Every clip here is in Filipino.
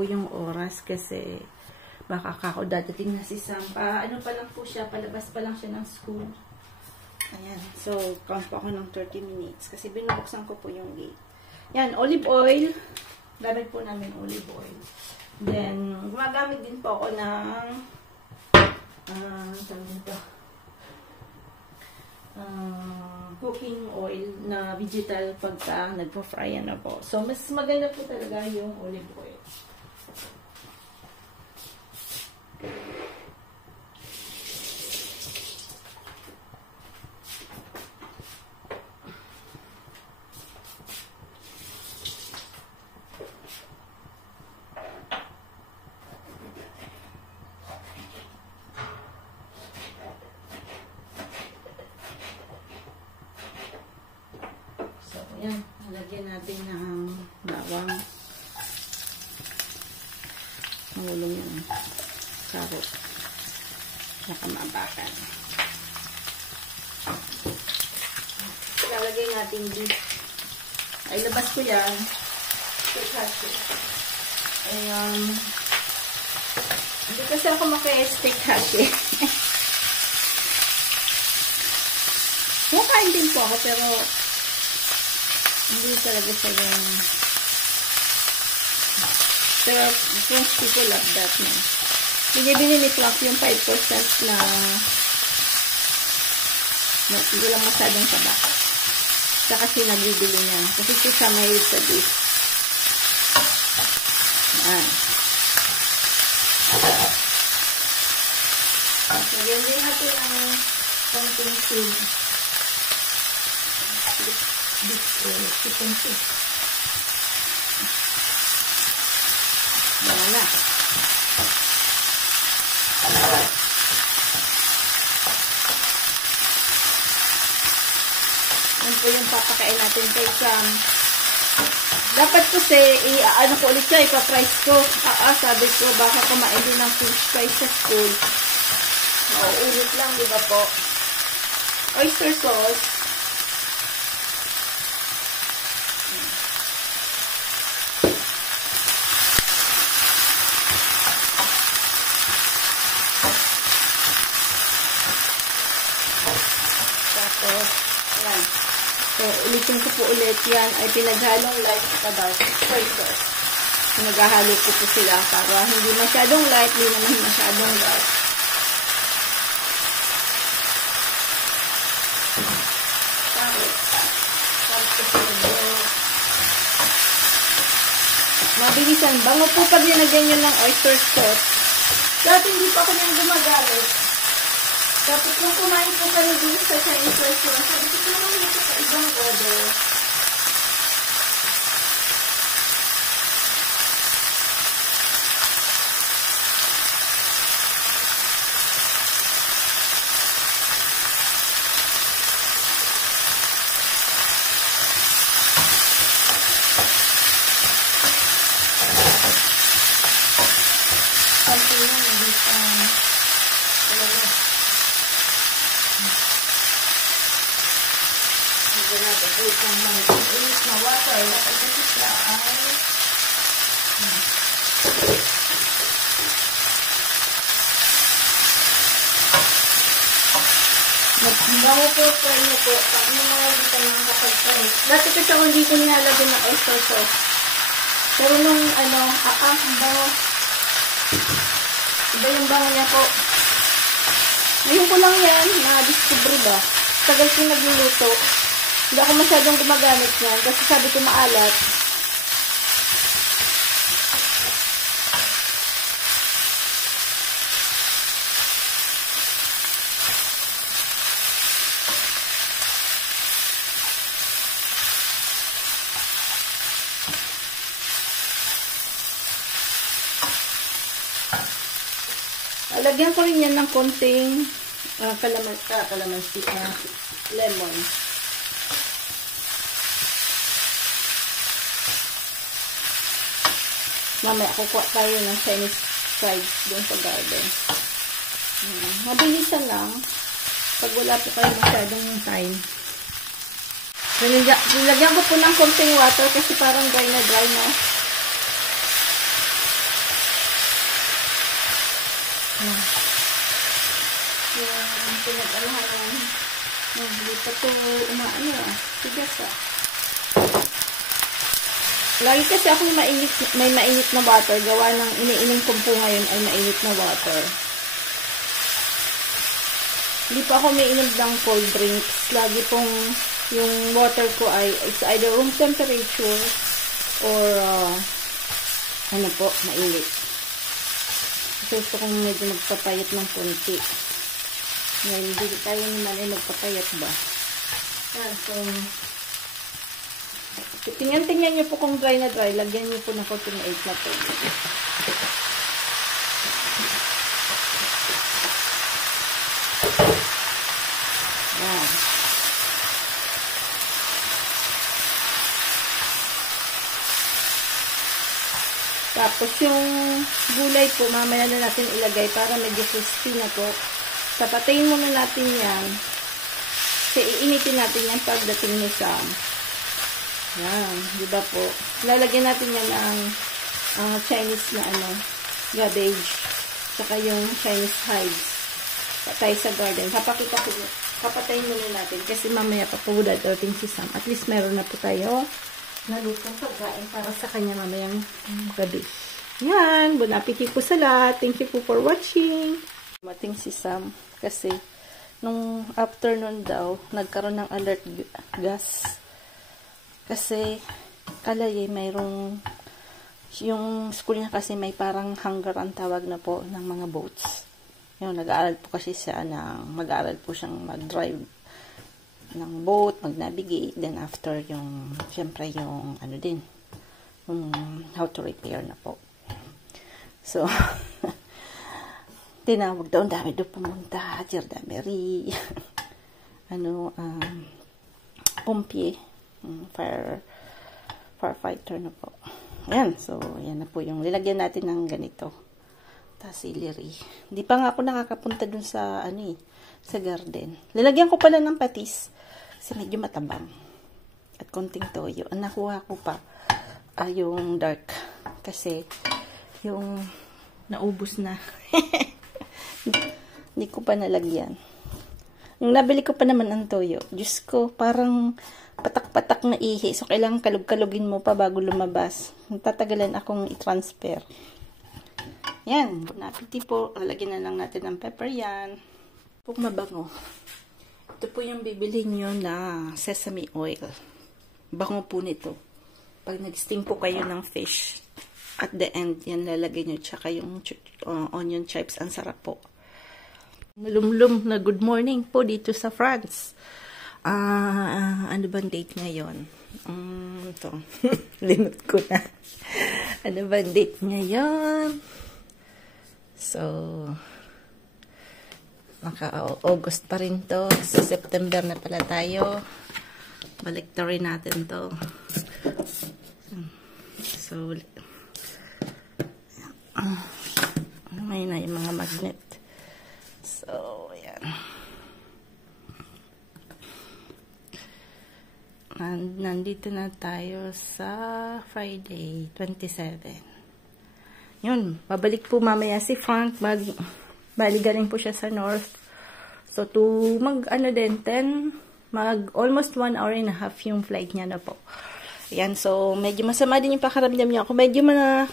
po yung oras kasi baka kako dadating na si Sam. Ano pa lang po siya, palabas pa lang siya ng school. Ayan. So, count po ako ng 30 minutes kasi binubuksan ko po yung gate. Yan, olive oil. Gamit po namin olive oil. Then, gumagamit din po ako ng cooking oil na vegetal pagka nagpo-fry na po. So, mas maganda po talaga yung olive oil. Yan, nalagyan natin ng bawang. Mahulong yan. Karot. Nakamabakan. Lalagay natin beef. Ay, labas ko yan. Ayan. Hindi kasi ako maki-steak hashi. Mukhain din po ako, pero hindi talaga siya yung... Pero most people love that na. Binibili ni Clark yung 5% na hindi lang masyadong taba. Sa kasi nagbibili niya. Kasi siya may sa beef. Ayan. Lagyan din natin ang konting seed. Chicken soup. Yan na. Yan po yung papakain natin kay Sam. Dapat kasi, ano ko ulit siya, ipa-price ko. Sabi ko, baka kumain din ng fish fry sa school. Mauulit lang, di ba po? Oyster sauce. Yan. So, ulitin ko po ulit. Yan ay pinaghalong light at dark soy sauce. Pinaghahalo ko po sila para hindi masyadong light, hindi naman masyadong dark. Mabilisan. Bango po pag linagyan nyo ng oyster sauce. Dati hindi pa ko nang gumagamit. Tapos kung kumain po kayo dun sa Chinese restaurant, sabi ko naman dito sa ibang order. Sampai na, hindi pa wait lang mag-ulit na water. Dapat kasi siya ay magbango po kayo po pag may mga hindi tayo nakapag-palit. Dati kasi ako hindi ko nilalagyan ng oyster sauce. Pero nung bango. Iba yung bango niya po. Ngayon ko lang yan, na-discover ba? Tagal ko nagluluto. Hindi ako masyadong gumagamit yan kasi sabi ko maalat. Lagyan ko rin yan ng konting kalamansi, lemon. Mamaya kukuha tayo ng Chinese fries doon sa garden. Mabilisan lang. Pag wala po kayo masyadong time. Nilagyan ko po ng konting water kasi parang dry na. yung pinag-alahan hindi pa ito tigas Lagi kasi ako may mainit na water. Gawa ng iniinom ko po ngayon ay mainit na water. Hindi pa ako mainom ng cold drinks. Lagi pong yung water ko ay it's either room temperature or mainit. Gusto kong medyo magpapayat ng konti. Ngayon, hindi tayo naman ay magpapayat ba? Yan, so tingnan nyo po kung dry na dry. Lagyan nyo po ng 14.8 na po. Yan. Tapos yung gulay po, mamaya na natin ilagay para medyo crispy na po. Papatayin muna natin yan. Kasi iinitin natin yan pagdating ni Sam. Yan, di ba po? Lalagyan natin yan ng Chinese na cabbage. Saka yung Chinese hives. Patay sa garden. Papatayin muna natin kasi mamaya pa po dadating si Sam. At least meron na po tayo nalutong pagkain para sa kanya mamayang gabi. Yan, bon appetit po sa lahat. Thank you po for watching. Mating si Sam kasi nung afternoon daw nagkaroon ng alert gas. Kasi kalay mayroong yung school niya kasi may parang hangar ang tawag na po ng mga boats. Yung nag-aaral po kasi siya mag-aaral po siyang mag-drive ng boat, mag-navigate, then after yung syempre yung how to repair na po. So tinawag daw, dami daw pumunta, gendarmerie, pumpye, firefighter na po. Ayan, so yan na po yung nilagyan natin ng ganito. Tapos celery. Hindi pa nga ako nakakapunta dun sa sa garden. Nilagyan ko pala ng patis kasi medyo matabang. At konting toyo. Ang nakuha ko pa yung dark kasi yung naubos na. Hindi ko pa nalagyan. Yung nabili ko pa naman ang toyo. Diyos ko, parang patak-patak na ihi. So, kailangan kalug-kalugin mo pa bago lumabas. Tatagalan akong i-transfer. Yan. Bon appetit po. Lalagyan na lang natin ng pepper yan. Pag mabango. Ito po yung bibili nyo na sesame oil. Bango po nito. Pag nag-steam po kayo ng fish, at the end, yan lalagay nyo. Tsaka yung onion chips. Ang sarap po. Malumlum na good morning po dito sa France. Ano bang date ngayon? Ito. Limot ko na. Ano bang date ngayon? So, naka-August pa rin to. Sa September na pala tayo. Balik na rin natin to. So, may na yung mga magnet. So, ayan. Nandito na tayo sa Friday, 27. Yun, babalik po mamaya si Frank. Bali galing po siya sa North. So, almost 1 hour and a half yung flight niya na po. Ayan, so, medyo masama din yung pakaramdam niya. Ako medyo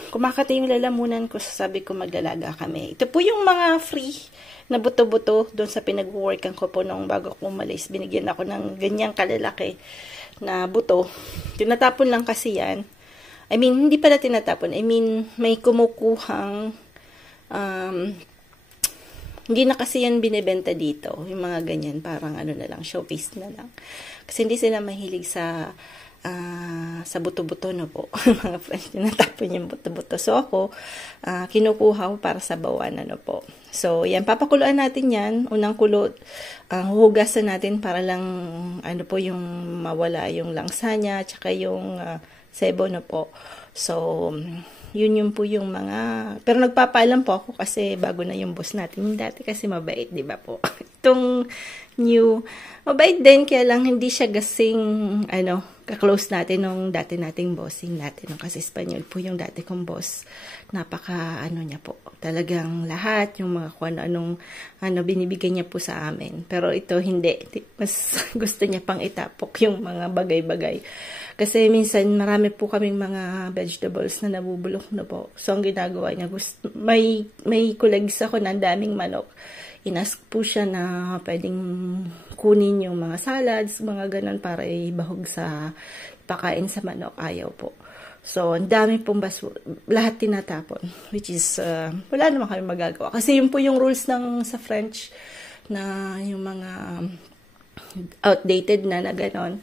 kumakati yung lalamunan ko, sabi ko maglalaga kami. Ito po yung mga free na buto-buto doon sa pinag-workan ko po nung bago ko umalis. Binigyan ako ng ganyang kalalaki na buto. Tinatapon lang kasi yan. I mean, hindi pala tinatapon. I mean, may kumukuhang hindi na kasi yan binibenta dito. Yung mga ganyan, parang na lang, showpiece na lang. Kasi hindi sila mahilig sa buto-buto na po. Mga friends, tinatapon yung buto-buto. So ako, kinukuha ko para sa bawan po. So, yan, papakuluan natin yan. Unang kulo, huhugasan natin para lang, yung mawala yung langsa niya, tsaka yung sebo po. So, yun po yung mga, pero nagpapaalam po ako kasi bago na yung boss natin. Dati kasi mabait, di ba po? Itong new, mabait din, kaya lang hindi siya gasing, kaklose natin nung dati nating bossing natin. Kasi Espanyol po yung dati kong boss. Napaka, niya po. Talagang lahat, yung mga kung anong binibigay niya po sa amin. Pero ito, hindi. Mas gusto niya pang itapok yung mga bagay-bagay. Kasi minsan, marami po kaming mga vegetables na nabubulok na po. So, ang ginagawa niya, may colleagues ako na daming manok. Inask po siya na pwedeng kunin yung mga salads, mga ganun para ibahog sa pakain sa manok. Ayaw po. So, ang dami pong lahat tinatapon. Which is, wala naman kami magagawa. Kasi yun po yung rules sa French na yung mga outdated na gano'n.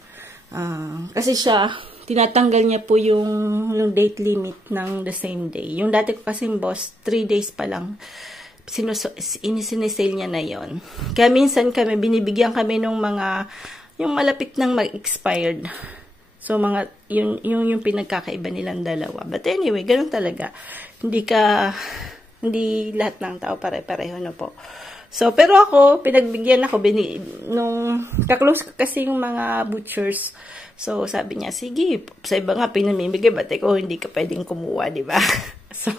Kasi siya, tinatanggal niya po yung date limit ng the same day. Yung dati ko kasing boss, 3 days pa lang. Sinisale niya na yon. Kaya minsan binibigyan kami ng mga, yung malapit nang mag-expired. So, yung pinagkakaiba nilang dalawa. But anyway, ganun talaga. Hindi lahat ng tao pare-pareho na po. So, pero ako, pinagbigyan ako, nung kaklose ko kasi yung mga butchers. So, sabi niya, sige, sa iba nga pinamimigay, ba't ikaw hindi ka pwedeng kumuha, di ba? So,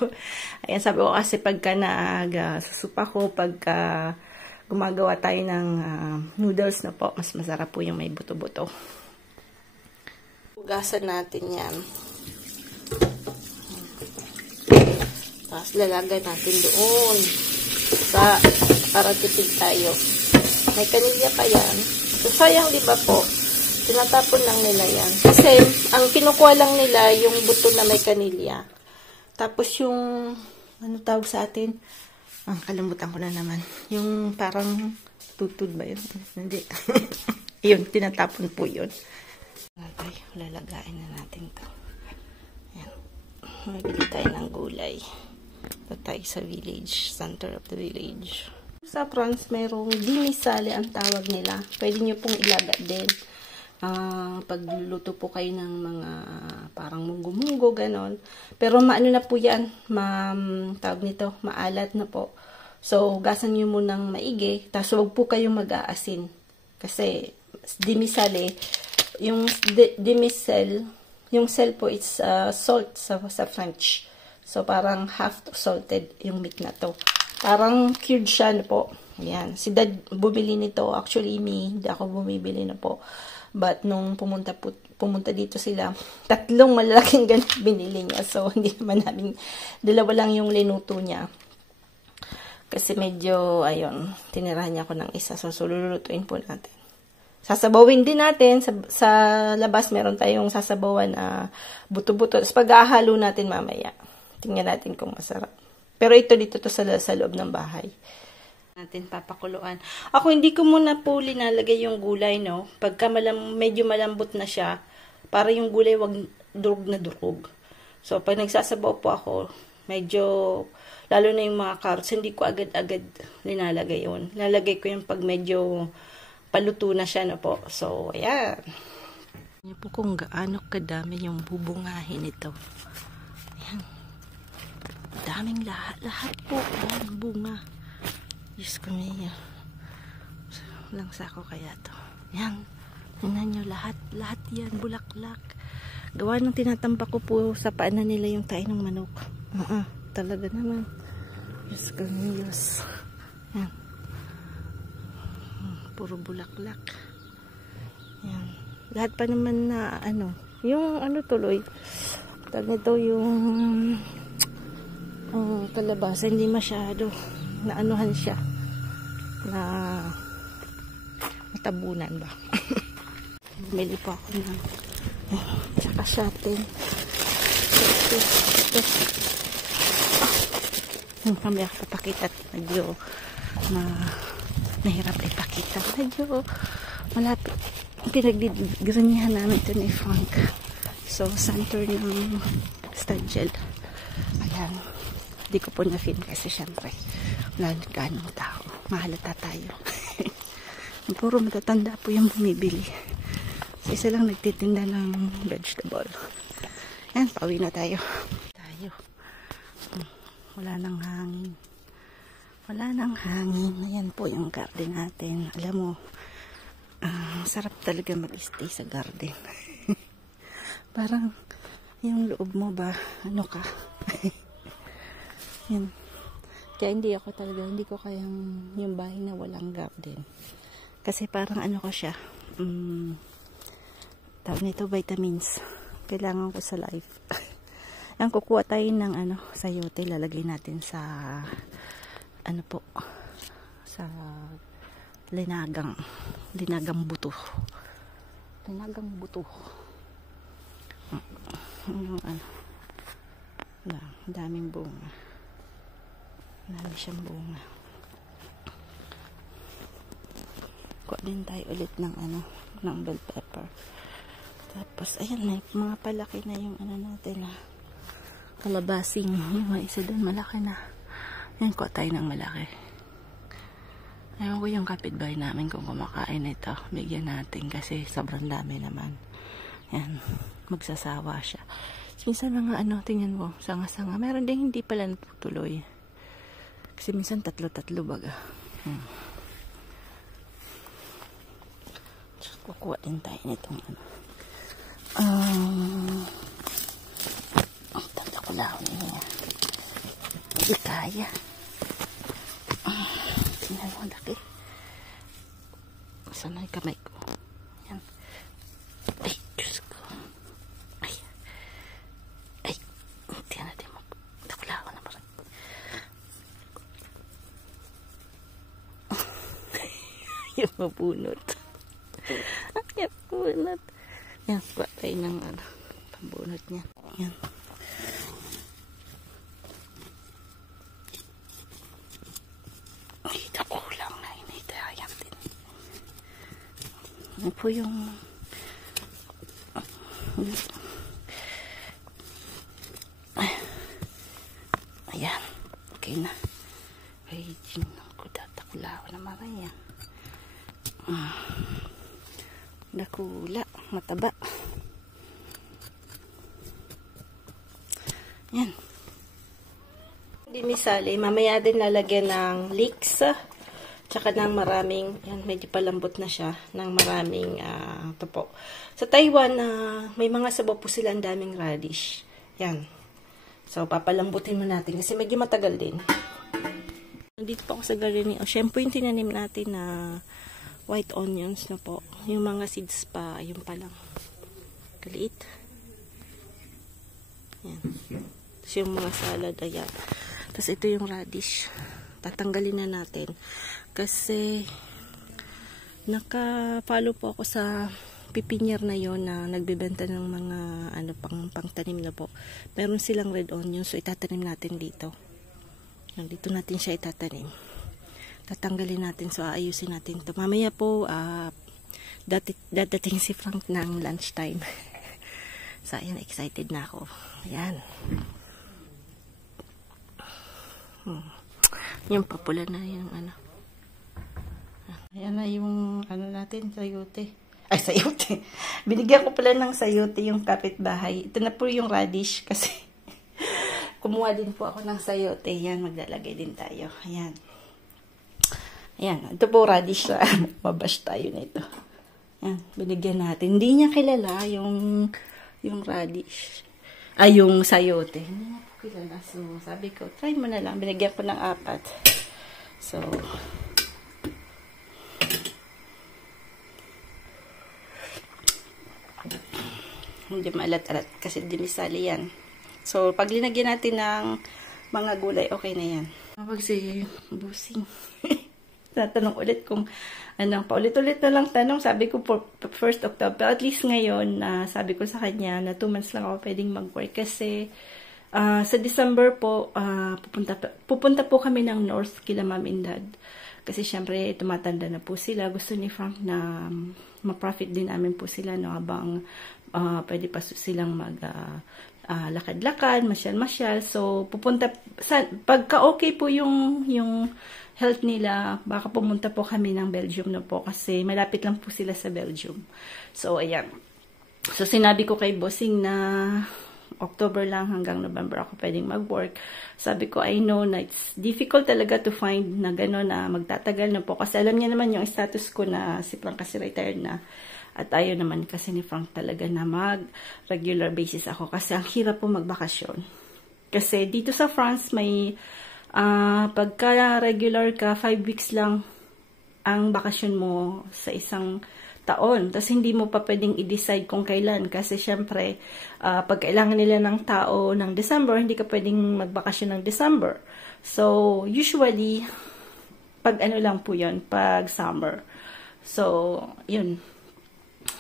ayan, sabi ko kasi pagka nagsusupa ko, pagka gumagawa tayo ng noodles na po, mas masarap po yung may buto-buto. Hugasan natin yan. Tapos lalagay natin doon. Para tipid tayo. May kanilya pa yan. So, sayang di ba po? Tinatapon lang nila yan. Kasi, ang kinukuha lang nila, yung buto na may kanilya. Tapos yung, tawag sa atin? Kalimutan ko na naman. Yung parang tutod ba yun? Hindi. Yun, tinatapon po yun. Okay, lalagain na natin to. Ayan. Mabili tayo ng gulay. Ito tayo sa village, center of the village. Sa France, mayroong dinisale ang tawag nila. Pwede nyo pong ilaga din. Pagluluto po kayo ng mga parang munggo-munggo, ganon. Pero maano na po yan, tawag nito, maalat na po. So, gasan nyo munang maigi, tapos huwag po kayong mag-aasin. Kasi, dimisale, yung demisel, yung sel po, it's salt sa French. So, parang half salted yung meat na to. Parang cured siya na po. Ayan. Si Dad bumili nito. Actually, hindi ako bumibili na po. But, nung pumunta dito sila, 3 malalaking ganit binili niya. So, hindi naman namin, 2 lang yung linuto niya. Kasi medyo, ayun, tinirahan niya ako ng isa. So, lulutuin po natin. Sasabawin din natin. Sa labas, meron tayong sasabawan na buto-buto. Tapos, pag-ahalo natin mamaya. Tingnan natin kung masarap. Pero ito dito to sa loob ng bahay. Natin papakuluan. Ako hindi ko muna po linalagay yung gulay, no. Pagka medyo malambot na siya, para yung gulay wag durog na durog. So pag nagsasabaw po ako, medyo lalo na yung mga carrots, hindi ko agad-agad linalagay yun. Lalagay ko yung pag medyo paluto na siya na po. So ayan. Niyo po kung gaano kadami yung bubungahin ito. Ayan. Daming lahat po. Ayan, bunga. Diyos ko niya. Walang sako kaya to. Yan. Tingnan nyo, lahat yan, bulaklak. Gawa ng tinatampak ko po sa paanan nila yung tayo ng manok. Talaga naman. Diyos ko niya. Yan. Puro bulaklak. Yan. Lahat pa naman na, yung tuloy. Tag nito yung kalabasa, hindi masyado naanuhan siya na matabunan ba. Bumili po ako ng tsaka shopping. Kami ako papakita, medyo nahirap ipakita, medyo malapit pinagdigranihan namin ito ni Frank. So center ng Stadgel. Ayan, hindi ko po na-film kasi syempre wala ganong tao. Mahalata tayo. Puro matatanda po yung bumibili. So, isa lang nagtitinda ng vegetable. Yan, pauwi na tayo. Wala nang hangin. Wala nang hangin. Ayan po yung garden natin. Alam mo, sarap talaga mag-stay sa garden. Parang yung loob mo ba, ano ka? Yan. Kaya hindi ko kayang yung bahay na walang garden. Kasi parang ano ko siya, tawag nito vitamins. Kailangan ko sa life. Ang kukuha tayo ng sayote, lalagay natin sa ano po, sa linagang buto. Linagang buto. Daming bunga. Dami siyang bunga. Kuha din tayo ulit ng ng bell pepper. Tapos ayan, may mga palaki na yung natin kalabasing. Yung isa doon malaki na. Ayan, kuha tayo ng malaki. Ayaw ko yung kapitbahay namin kung kumakain ito. Bigyan natin kasi sobrang dami naman. Ayan, magsasawa siya. Minsan mga tingnan mo, sanga-sanga. Meron din hindi pala natutuloy. Kasi minsan tatlo-tatlo baga. Kukuha din tayo nitong tanda ko lang niya. Hindi kaya. Tingnan mo, laki. Saan na yung kamay ko? Yan. Ay, Diyos ko. Ay. Hindi natin mo. Takla ako na parang. Yung mabunot. Yung mabunot. Yan, kuha tayo ng pambunot niya. Yan. Kulang na initayan din. Yan po yung ayan, okay na. Hygiene ko datakula ako na maraya. Nakula, mataba. Yan. Dinisali, mamaya din lalagyan ng leeks, tsaka ng maraming, yan, medyo palambot na siya, ng maraming, ito po. Sa Taiwan, may mga sabaw po sila, ang daming radish. Yan. So, papalambutin mo natin, kasi medyo matagal din. Nandito po ako sa gardening. Syempre, yung tinanim natin na white onions na po. Yung mga seeds pa, yung pa lang. Kaliit. Yan. Tapos yung mga salad, ayan. Tapos ito yung radish. Tatanggalin na natin. Kasi naka-follow po ako sa pipinier na yon na nagbebenta ng mga pang-tanim na po. Meron silang red onion, so itatanim natin dito. Dito natin siya itatanim. Tatanggalin natin, so aayusin natin to. Mamaya po, dadating si Frank ng lunchtime. So, ayan, excited na ako. Ayan. Yung papula na yung Ayan na yung natin, sayote. Ay, sayote. Binigyan ko pala ng sayote yung kapitbahay. Ito na po yung radish kasi kumuha din po ako ng sayote. Ayan, maglalagay din tayo. Ayan. Ayan, ito po radish. Mabash tayo nito. Ayan, binigyan natin. Hindi niya kilala yung radish. Ay, yung sayote. Hindi niya po kilala. So, sabi ko, try mo na lang. Binigyan ko ng 4. So, hindi maalat-alat kasi dinisali yan. So, pag linagyan natin ng mga gulay, okay na yan. Kapag si Busing, tatanong ulit kung paulit-ulit na lang tanong. Sabi ko for 1st October. At least ngayon, sabi ko sa kanya na 2 months lang ako pwedeng mag-work kasi sa December po, pupunta po kami ng North kila Mom and Dad. Kasi syempre, tumatanda na po sila. Gusto ni Frank na ma-profit din namin po sila no, habang pwede pa silang lakad-lakad, masyal-masyal. So, pagka okay po yung health nila, baka pumunta po kami ng Belgium na po kasi malapit lang po sila sa Belgium. So, ayan. So, sinabi ko kay Bossing na October lang hanggang November ako pwedeng mag-work. Sabi ko, I know na it's difficult talaga to find na gano'n na magtatagal na po. Kasi alam niya naman yung status ko na si Frank kasi retired na. At ayaw naman kasi ni Frank talaga na mag-regular basis ako. Kasi ang hirap po magbakasyon. Kasi dito sa France, may pagka-regular ka, 5 weeks lang ang bakasyon mo sa isang taon. Tapos hindi mo pa pwedeng i-decide kung kailan. Kasi syempre, pag kailangan nila ng tao ng December, hindi ka pwedeng magbakasyon ng December. So, usually, pag ano lang po yun, pag summer. So, yun.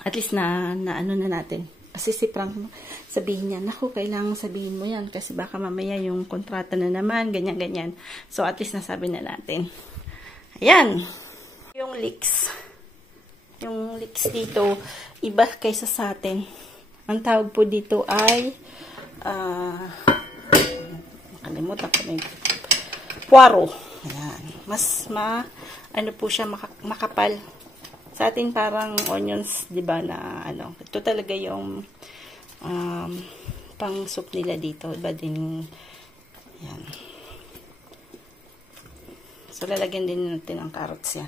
At least na ano na natin. Kasi si Frank, sabihin niya, naku, kailangan sabihin mo yan. Kasi baka mamaya yung kontrata na naman, ganyan-ganyan. So, at least nasabi na natin. Ayan. Yung leaks. Yung leaks dito, iba kaysa sa atin. Ang tawag po dito ay nakalimutan ko na yung puwaro. Ayan. Mas ano po siya, makapal. Sa atin parang onions, di ba, na ano. Ito talaga yung pang soup nila dito. Iba din, yan. So, lalagyan din natin ang carrots yan.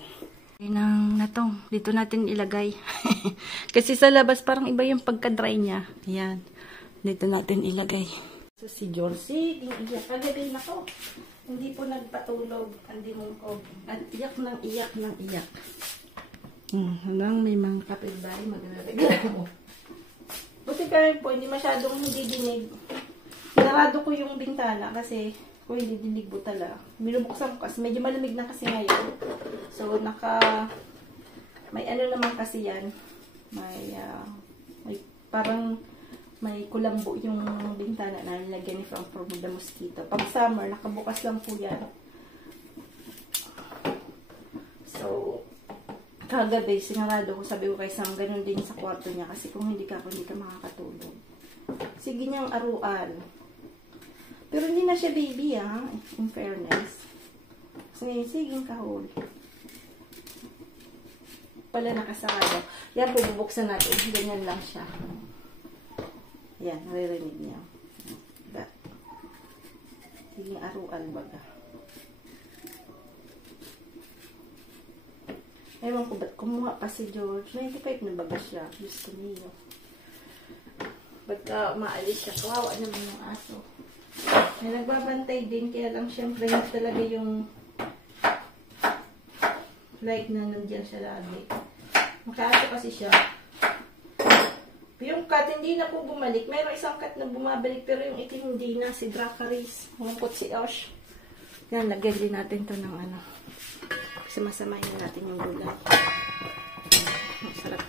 Dito natin ilagay. Kasi sa labas parang iba yung pagka-dry niya. Ayan. Dito natin ilagay. So si Jorsey, iyak kagabi na ko. Hindi po nagpatulog. Hindi mong ko. Iyak ng iyak ng iyak. Hanggang may mga kapitbahay maglalagay mo. Buti ka rin po, hindi masyadong hindi dinig. Narado ko yung bintana kasi kung hindi dinig butala. Minubuksan ko kasi medyo malamig na kasi ngayon. So, may ano naman kasi yan. May parang may kulambo yung bintana na nilagyan ni Frank for the mosquito. Pag summer, nakabukas lang po yan. So, kagabi, sinarado ko. Sabi ko kay Sam, ganun din sa kwarto niya. Kasi kung hindi ka makakatulog. Sige niyang aruan. Pero hindi na siya baby, in fairness. Sige, kahol. Pala nakasarado. Yan, bubuksan natin. Ganyan lang siya. Yan, naririnig niya. Sige, aruan baga. Ewan ko ba't kumuha pa si George. 95 na baga siya. Gusto niyo. Ba't maalis siya? Kawawa naman yung aso. May nagbabantay din, kaya lang syempre hindi talaga yung like na nandiyan siya lagi. Makaaso kasi siya. Yung cat hindi na po bumalik. Mayroong isang cat na bumabalik pero yung itim hindi na. Si Dracarys. Mungkot si Osh. Yan, lagyan din natin to ng ano. Kasi masamahin natin yung gulay. Masarap.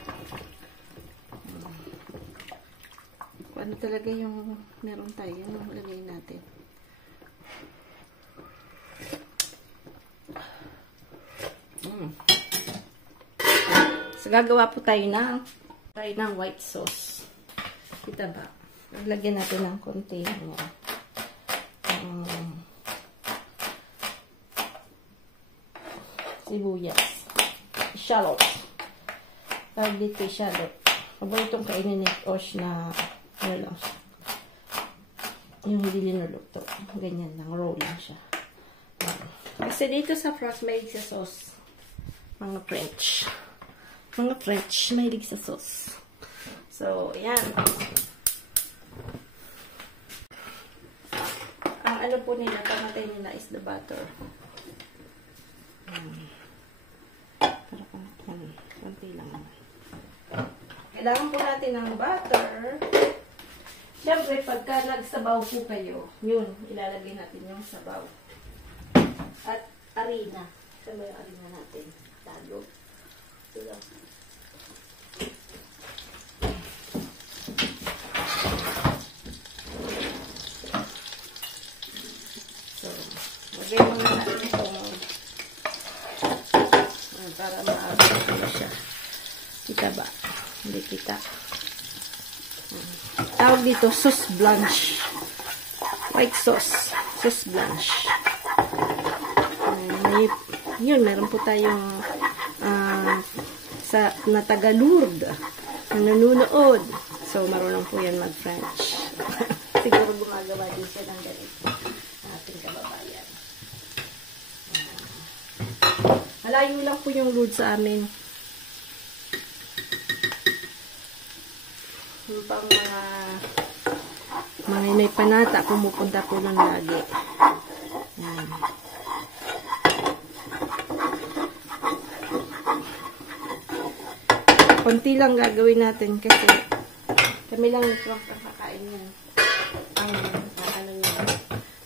Ano talaga yung meron tayo. Yung lagay natin. So, gagawa po tayo ng white sauce. Kita ba? Lagyan natin ng konti sibuyas. Shallot. Tawag dito shallot. Paboritong kainin ni Osh na ano lang siya. Yung hindi linuluto. Ganyan lang. Roll lang siya. Kasi dito sa France, mahilig sa sauce. Mga French. Mahilig sa sauce. So, ayan. Ang ano po nila, pamatay nila is the butter. Konti lang naman. Kailangan po natin ng butter. Siyempre, pagka nagsabaw po kayo, yun, ilalagay natin yung sabaw. At harina. Saan ba yung harina natin? Talo. Ito lang. So, lagay mo na natin itong para maabot ko siya. Kita ba? Hindi kita. Tawag dito, sauce blanche. White sauce. Sauce blanche. Yun, meron po tayong na taga Lourdes na nanonood. So, marunong po yan mag-French. siya ng ganito. Ating kababayan. Malayo lang po yung Lourdes sa amin. Yung pang mga inay panata, pumupunta po ng lagi. Yan. Konti lang gagawin natin kasi kami lang ito ang kakain yan. Ang ano niya.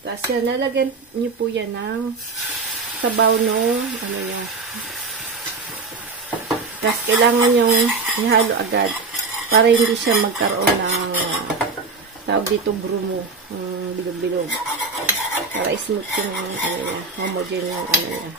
Tapos yan, nalagyan niyo po yan ng sabaw nung ano niya. Tapos kailangan yung ihalo agad para hindi siya magkaroon ng tawag dito brumo, bilog-bilog. Para smooth yung ano niya, homogeneous yung ano niya.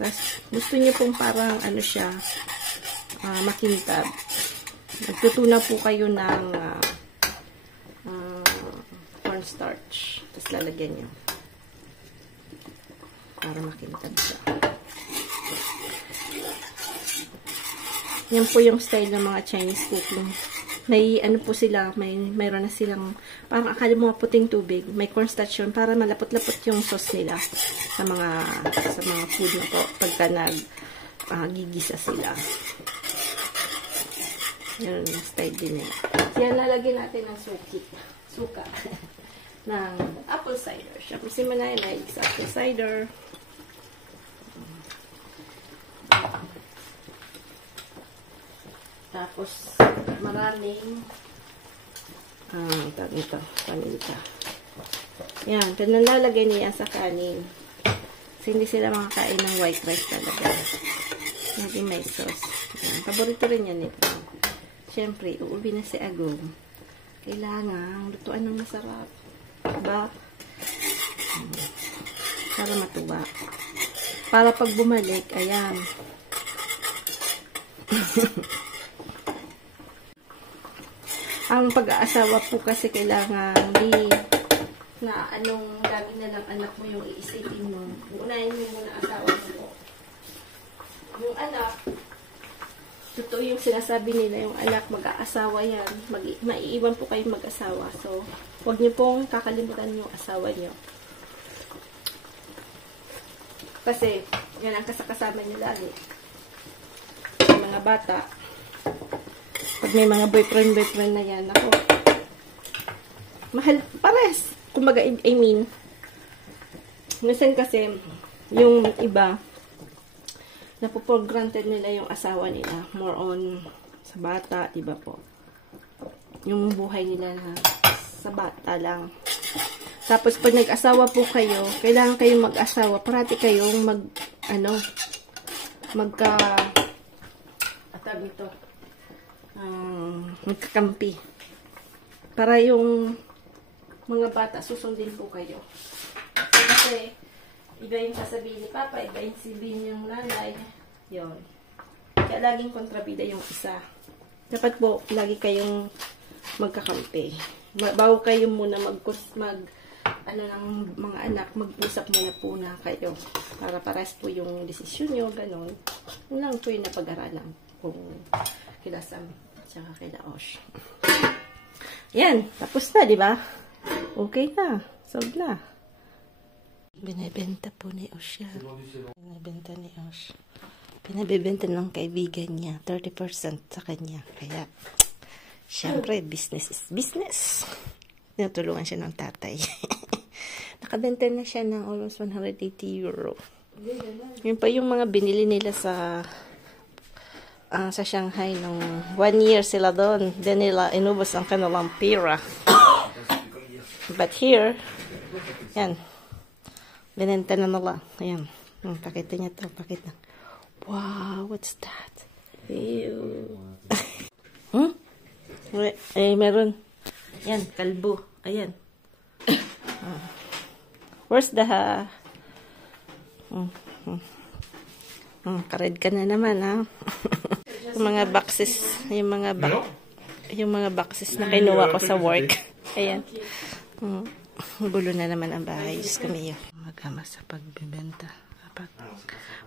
Tapos, gusto niyo pong parang, ano siya, makintab. Nagtutuna po kayo ng cornstarch. Tapos, lalagyan niyo. Para makintab siya. Yan po yung style ng mga Chinese cooking. May, ano po sila, mayroon na silang, parang akala mo puting tubig. May cornstarch yun, para malapot-lapot yung sauce nila sa mga food na po, pagka gigisa sila. Yan, style din nila. Yan, lalagyan natin ng suka, ng apple cider. Siyempre, si Manay na sa apple cider. Tapos, maraming paminta. Yan, nalalagay niya sa kanin. Kasi hindi sila makakain ng white rice talaga. Hindi may sauce. Yan, paborito rin yan ito. Siyempre, uuwi na si Agong. Kailangan lutuan ng masarap. Diba? Para matuba. Para pag bumalik, ayan. Ang pag-aasawa po kasi kailangan di na anong lagi na lang anak mo yung iisipin mo. Unahin mo muna asawa mo po. Yung anak, totoo yung sinasabi nila, yung anak mag-aasawa yan. Maiiwan po kayo mag-asawa. So, huwag niyo pong kakalimutan yung asawa niyo. Kasi, yan ang kasakasama niyo lagi. Yung mga bata, pag may mga boyfriend na yan, ako, mahal, pares. Kumbaga, I mean, minsan kasi, yung iba, napo-for granted nila yung asawa nila. More on sa bata, diba po? Yung buhay nila na sa bata lang. Tapos, pag nag-asawa po kayo, kailangan kayong mag-asawa. Parati kayong magkakampi. Para yung mga bata, susundin po kayo. Kasi, iba yung sasabihin ni Papa, iba yung sabihin ng nanay. Yun. Kaya laging kontrabida yung isa. Dapat po, lagi kayong magkakampi. Bago kayo muna ng mga anak, mag-usap muna kayo. Para pares po yung desisyon nyo, ganun. Yun lang po yung napag-aralan kung kila Sam at saka kila Osh. Yan, tapos na, di ba? Okay na. Solve na. Binibenta po ni Osh yan. Binibenta ni Osh. Pinabibenta ng kaibigan niya. 30% sa kanya. Kaya, syempre, business is business. Tinutulungan siya ng tatay. Nakabenta na siya ng almost 180 euro. Yun pa yung mga binili nila sa Shanghai nung 1 year sila doon. Then nila inubos ang kanilang pera. But here, yan. Binenta na nila. Ayan. Pakita niya to. Pakita. Wow, what's that? Ew. Eh, meron. Yan, kalbo. Ayan. Where's the Kared ka na naman, ha? Yung mga boxes, yung mga boxes na kinuha ko sa work. Ayan. Gulo na naman ang bahay. Diyos ko niyo. Magama sa pagbibenta.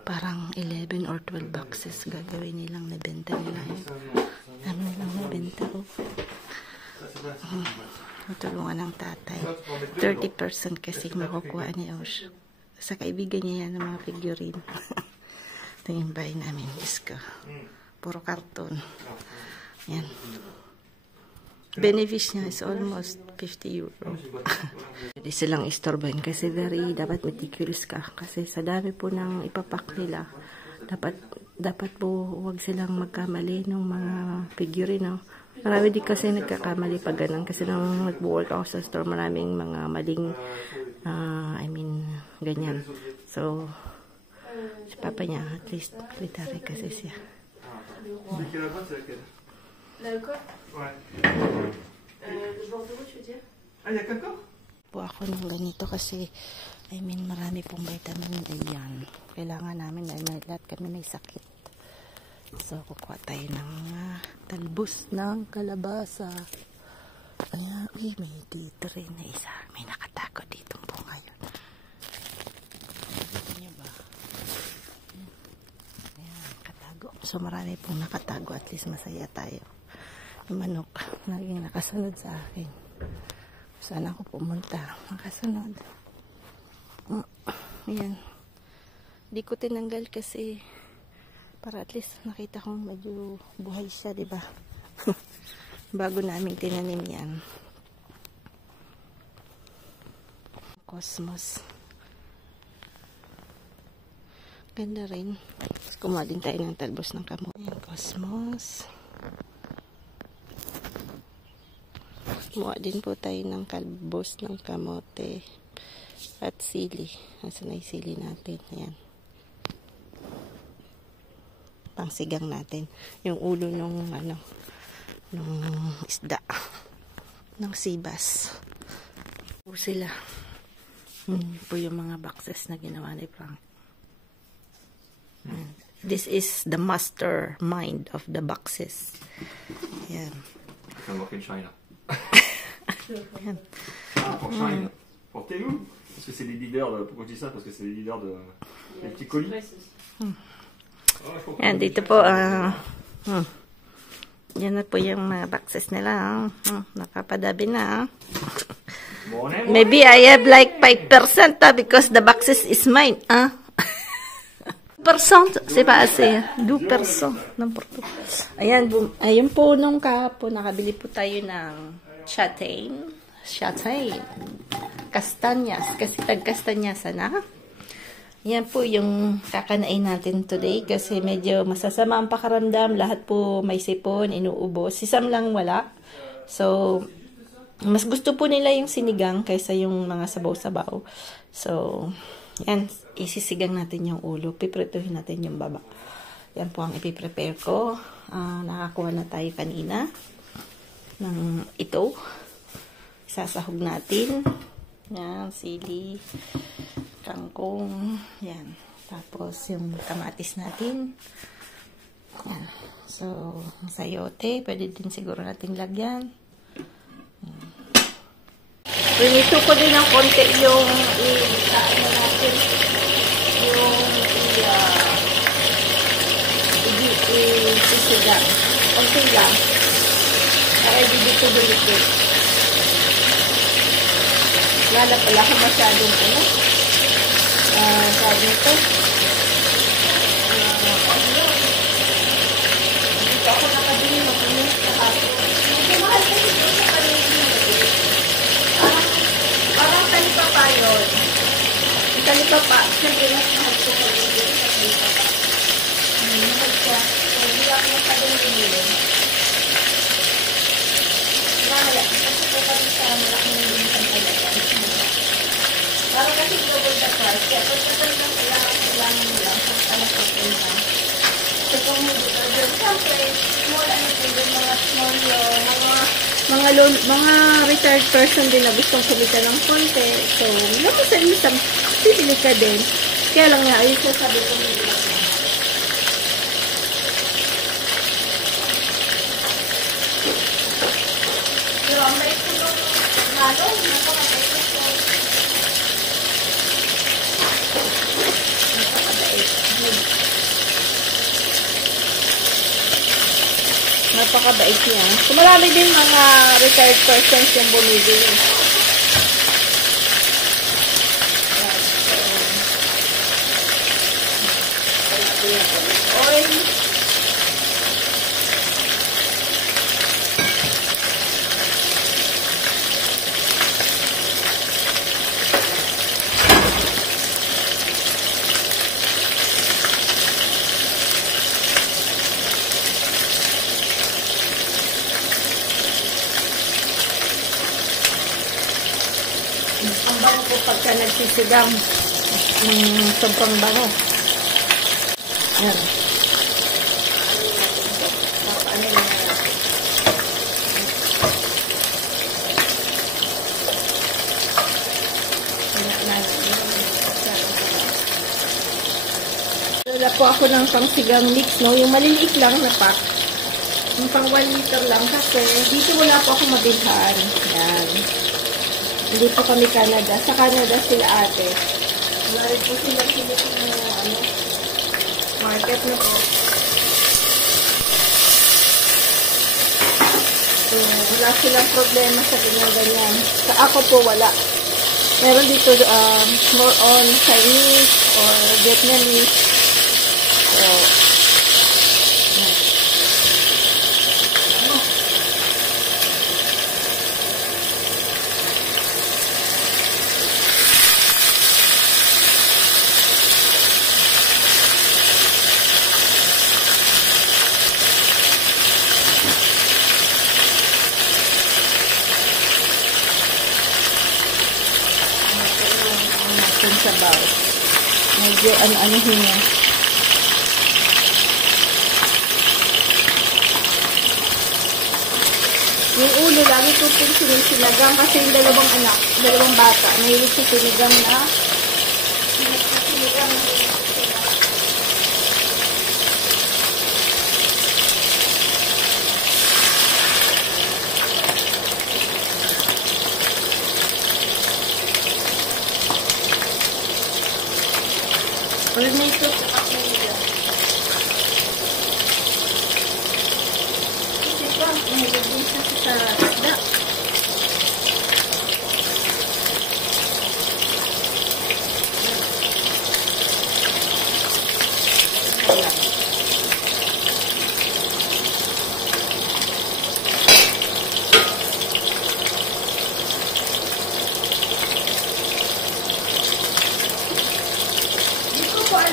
Parang 11 or 12 boxes gagawin nilang nabenta nila. Ano nilang nabenta, oh. Matulungan ng tatay. 30% kasi makukuha ni Osh. Sa kaibigan niya yan ng mga figurine. Ito yung bahay namin. Diyos ko. Puro karton. Yan. Benefits niya is almost 50 euro. Hindi silang istorbahin kasi dapat meticulous ka. Kasi sa dami po ng ipapak nila, dapat po huwag silang magkamali ng mga figurine, no? Marami din kasi nagkakamali pag ganun. Kasi nung nag-work ako sa store, maraming mga maling, ganyan. So, si papa niya, at least, military kasi siya. Po ako ng ganito kasi, marami pong vitamin ayan. Kailangan namin dahil lahat kami may sakit. So, kukuha tayo ng talbos ng kalabasa. Ayan, may dito rin na isa. May nakatago dito po ngayon. Nakita niyo ba? Ayan, nakatago. So, marami pong nakatago. At least masaya tayo. Yung manok, naging nakasunod sa akin. Saan ako pumunta? Nakasunod. Ayan. Hindi ko tinanggal kasi para at least nakita kong medyo buhay siya, diba? Bago namin tinanim yan. Cosmos. Ganda rin. Kumuha din tayo ng talbos ng kamote. Ayan, Cosmos. Kumuha din po tayo ng talbos ng kamote at sili. Nasaan na yung sili natin? Ayan. Pangsigang natin. Yung ulo nung isda. Ng sibas. Po sila. Po yung mga boxes na ginawa ni Frank. This is the mastermind of the boxes. Ayan. I work in China. Pour China. Pour Temu. Parce que c'est les leaders. Pourquoi je dis ça? Parce que c'est les leaders des petits colis. Yan, dito po, yan na po yung mga boxes nila. Nakapadabi na. Maybe I have like 5% because the boxes is mine. 2%, c'est pas assez. 2%. Ayan, ayun po nung kahapon, nakabili po tayo ng chatain. Kastanyas. Kasi tag-kastanyasan na. Yan po yung kakanain natin today kasi medyo masasama ang pakaramdam. Lahat po may sipon, inuubos. Si Sam lang wala. So, mas gusto po nila yung sinigang kaysa yung mga sabaw-sabaw. So, yan. Isisigang natin yung ulo. Piprituhin natin yung baba. Yan po ang ipiprepare ko. Nakakuha na tayo kanina ng ito. Isasahog natin. Yan, sili. Kangkong, yan. Tapos, yung kamatis natin. Yan. So, sayote, pwede din siguro natin lagyan. Pinito ko din ng konti yung natin. Yung sisigang. Konti lang. Para dito bulikit. Wala pala ko masyadong sabi ito. Dito ako nakabili ng pinis kahapon. Medyo mahal kasi ito sa paligid. Parang talipapa yun. Talipapa. Siyempre, mas mahal ko paligid sa talipapa. Mahal siya. Hindi ako masyadong binili. Mahal. Kasi po kami sa malaking bilisan talaga. Para kasi double the price. Kaya pagkakal lang kailangan mo lang sa talagang na. So kung hindi ka dyan, siyempre, small mga retired person din na gustong kumita ng konti. So, naman sa isang, bibili ka din. Kaya lang nga, ayun sabi ko hindi lang. Napakabait niya. So, marami din mga retired persons yung bumibili. Oil. Ang bango po pagka nagsisigang. Sobrang bango. Ayan. Ano yun? Wala po ako ng pangsigang mix, no? Yung maliliit lang na pack. Yung pang 1 liter lang kasi dito wala po ako mabilhan. Ayan. Hindi po kami Canada. Sa Canada sila ate. Wala rin po silang Filipino market na po. So, wala silang problema sa ganyan-ganyan. Sa ako po wala. Meron dito more on Chinese or Vietnamese. So, sabaw. Medyo ano niya. Yung ulo, lagi ko po sinisilagang kasi yung dalawang anak, dalawang bata, mahilig sa sinigang na sinigang na ulit na ito sa kapila. Kasi ba, nagagawin sa isda.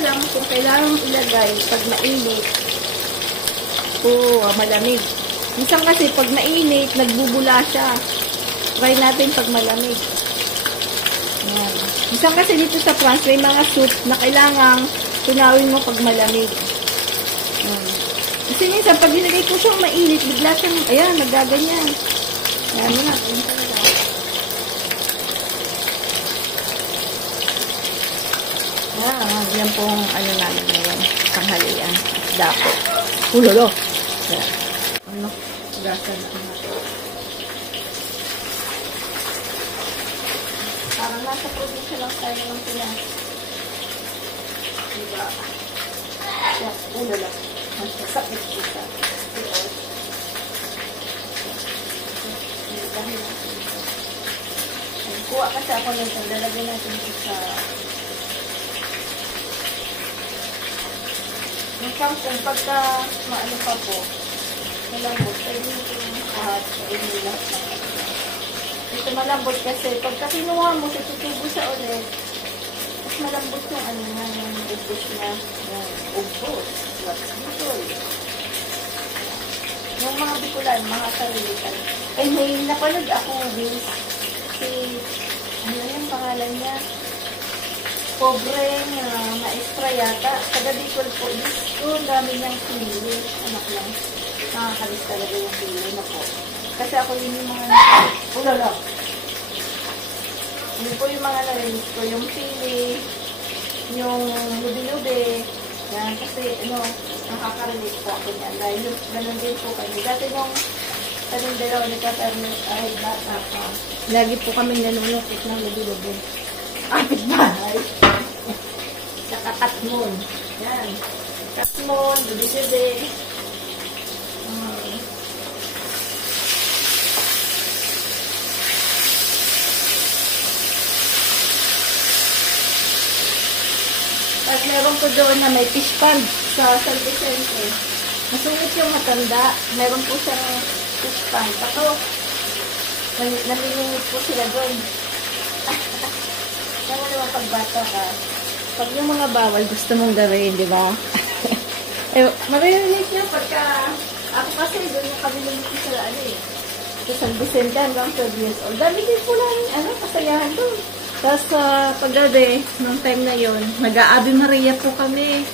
Alam kung kailangan ilagay pag mainit o malamig. Minsan kasi pag mainit, nagbubula siya. Try natin pag malamig. Ayan. Minsan kasi dito sa France, may mga soup na kailangan tunawin mo pag malamig. Ayan. Kasi minsan, pag nilagay ko siyang mainit, bigla siyang, ayan, nagaganyan. Ayan mo na. Ayan talaga. Yan pong ano namin ngayon, tanghalian, dapo. Ulolo! Ano? Gasa na ano. Parang nasa probinsya lang tayo ng Pinas. Diba? Yan, ulolo. Masasakit kita. Kuha kasi ako nito, lalagyan natin ito sa minsan kung pagka maano pa po, malambot, pwede nito yung lahat, pwede nyo lahat ng ano. Ito malambot kasi, pagka kinuha mo, tutubo sa ulit, mas malambot yung ano na, yung ubos na, yung ubos, butol. Yung mga bikulan, mga sarilitan. Ay, may napanood ako, si, ano yung pangalan niya? Pobreng maestra yata. Taga Bicol po. Dito, dami niyang pili. Anak lang. Nakakalis talaga yung pili na po. Kasi ako yun yung mga ulala. Yun po yung mga narinig ko. Yung pili, yung lubi-lubi. Yan. Kasi, nakaka-relate po ako niyan. Dahil ganun din po kami. Dati nung kaming dalawa ni Katernet ay bata pa. Lagi po kami nanunukit ng lubi-lubi. Apit bahay. Saka katmon. Yan. Katmon, lubi-lubi. At meron ko doon na may fish pond sa San Vicente. Masungit yung matanda. Meron po siyang fish pond. Ako, namimingit po sila doon. Kaya naman pagbata ka, pag yung mga bawal gusto mong gawin, di ba? Eh, maririnig niya pagka, ako kasi doon yung kami lumiti sa sa San Vicente hanggang 12 years old. Dami din po lang, kasayahan doon. Tapos, paggabi, nung time na yon, nag-aabi Maria po kami.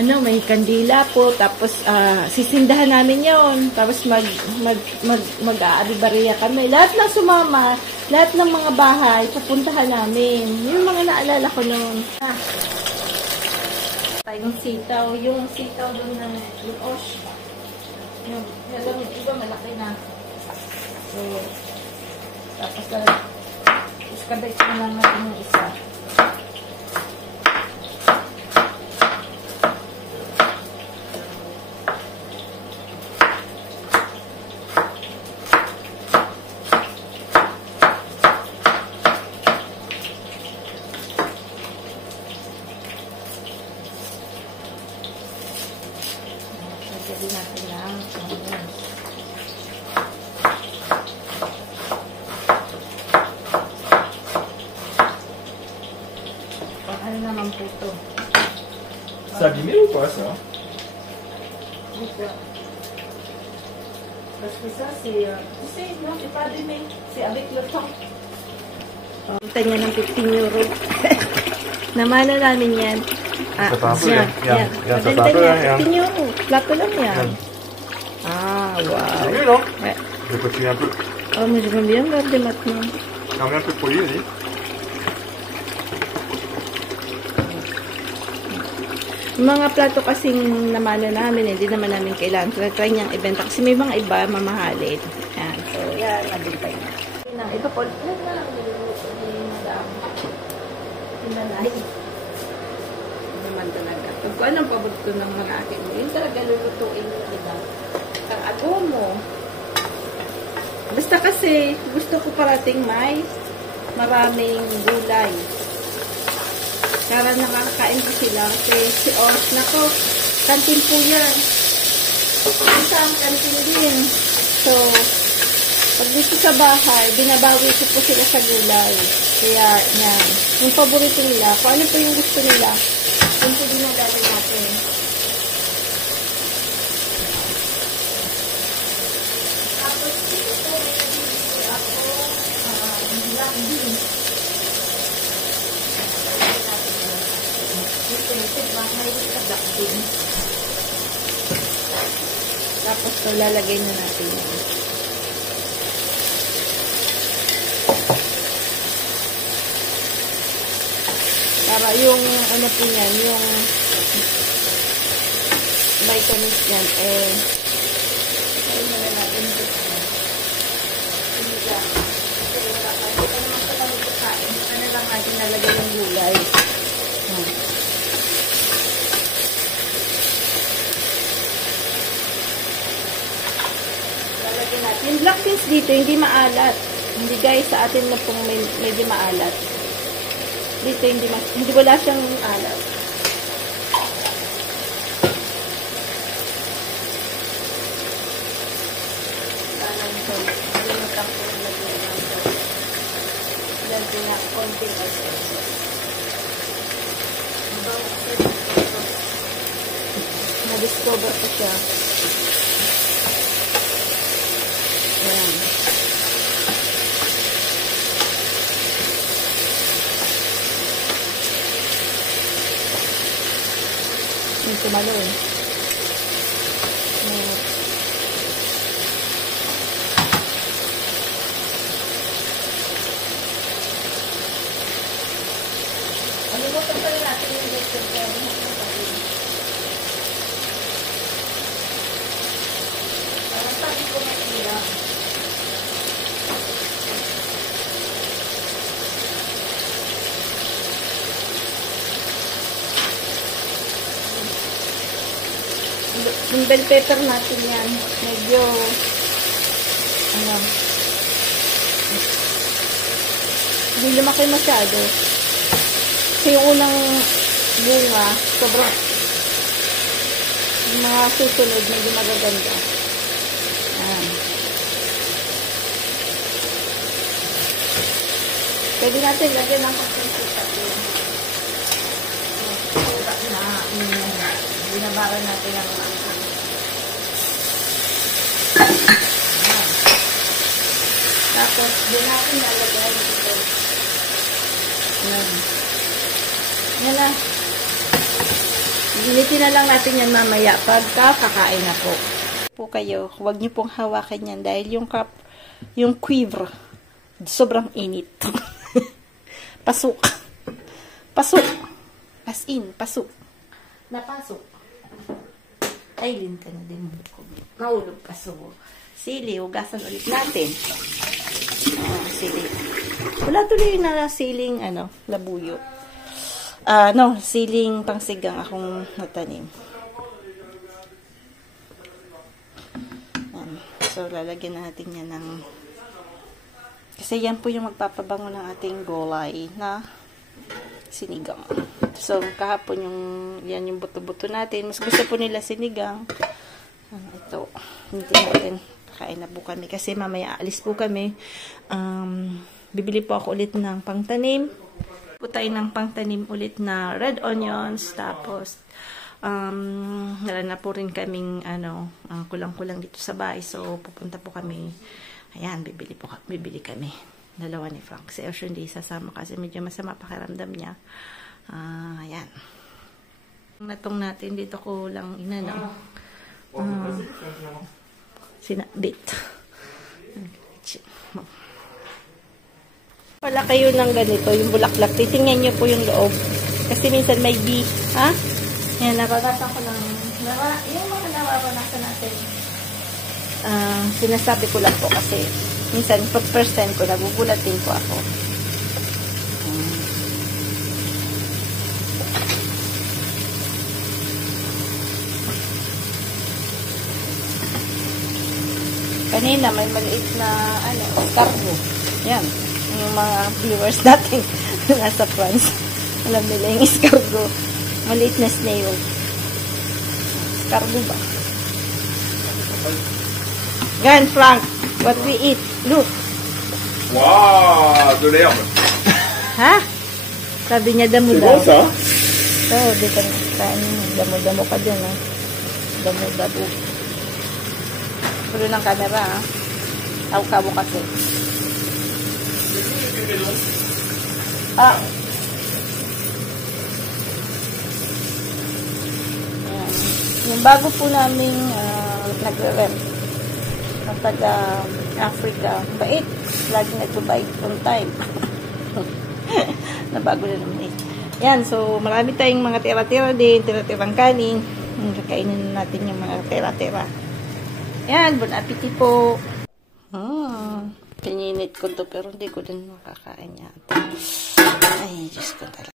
May kandila po, tapos sisindahan namin yon. Tapos mag-aabi Maria kami. Lahat na sumama, lahat ng mga bahay, papuntahan namin. Yung mga naalala ko noon. Yung sitaw doon na, yung osh. Yung iba malaki na. So, tapos iskabit ko lang natin yung isa. Lagyan natin lang. Ano naman po ito? C'est abîmé ou pas ça? Parce que ça, c'est... non, c'est pas abîmé. C'est avec le temps. Punta niya ng 15 euro. Namana namin yan. Ça fait un peu, yan. Ça fait un peu, yan. 15 euro. Plato lang yan. Wow. C'est mieux, non? Ouais. Je vais continuer un peu. Oh, mais je veux bien regarder maintenant. J'en mets un peu de produit, vas-y. Mga plato kasing namana namin, hindi naman namin kailangan. So, try niyang ibenta. Kasi may mga iba, mamahalin. Yan. So, yan. Nabintay na. Ito po. Yan na lang. Niluluto ni Madam. Hinanay. Naman talaga. Pag kung anong paborito ng mga akin mo, yun talaga lulutuin mo nila. Ang agomo. Basta kasi, gusto ko parating may maraming gulay. Para nakakain ko sila. Kasi si Os, nako, kantin po yan. Isa ang kantin din. So, pag dito sa bahay, binabawi ko po sila sa gulay. Kaya, yan. Yung paborito nila, kung ano po yung gusto nila, yun po ginagawa natin. Tapos, dito po, may ako, black beans. Tapos ito, lalagay na natin yan. Para yung, ano po yan, yung vitamins yan, ayun na natin ito. Ano lang natin nalagay yung gulay. Yung black beans dito, hindi maalat. Hindi guys, sa atin na pong medyo maalat. Dito, hindi wala siyang alat. Lagyan na konting na-discover ko siya. Ayan. Yung tumalo eh. Ano mo pala natin yung electric fan? Parang sabi ko may hirap. Yung bell pepper natin yan, medyo hindi lumaki masyado. Kasi yung unang bunga. Sobrang, yung mga susunod, medyo magaganda. Ayan. Pwede natin lagyan ng pagkakita din. Na binabaran natin ang mga. Tapos, doon natin nalagay ito. Yan. Yan na. Ginitin na lang natin yan mamaya pagka kakain na po. Po kayo, huwag niyo pong hawakan yan dahil yung quiver, sobrang init. Pasok. Pasok. As in, pasok. Napasok. Ay, linta na din mo. Naulog pasok. Sili, hugasan ulit natin. Sili. Wala tuloy na siling, labuyo. Siling pangsigang akong natanim. So, lalagyan natin yan ng... Kasi yan po yung magpapabango ng ating gulay na sinigang. So, kahapon yan yung buto-buto natin. Mas gusto po nila sinigang. Ito. Hindi natin. Kain na po kami. Kasi mamaya alis po kami. Bibili po ako ulit ng pangtanim. Po tayo ng pangtanim ulit na red onions. Tapos, wala na po rin kaming kulang-kulang dito sa bahay. So, pupunta po kami. Ayan, bibili kami. Dalawa ni Frank. Si Ocean hindi sasama kasi medyo masama pakiramdam niya. Ayan. Natong natin dito ko lang sinabit. Wala kayo ng ganito, yung bulaklak. Titingnan niyo po yung loob. Kasi minsan may bee. Ha? Yan, naranasan ko lang. Yung mga naranasan natin. Sinasabi ko lang po kasi minsan pag first time ko, nagugulat din po ako. Kanina may maliit na cargo. Yan. Yung mga viewers natin nasa France. Alam nila yung escargot. Maliit na snail. Escargot ba? Gan, Frank, what we eat? Look. Wow, de l'herbe. Ha? Sabi niya damo-damo. C'est bon ça? So, dito damo-damo ka dyan, ha? Damo-damo. Pulo ng camera, ha? Tawag-kabo kasi. Yung bago po namin nagre-rent ng taga-Africa, bait. Lagi nagbabayad on time. Nabago na naman eh. Yan, so marami tayong mga tira-tira din, tira-tirang kanin. Kakainin natin yung mga tira-tira. Yan, bon appetit po. Pininit ko to pero hindi ko din makakain yata. Ay, Diyos ko talaga.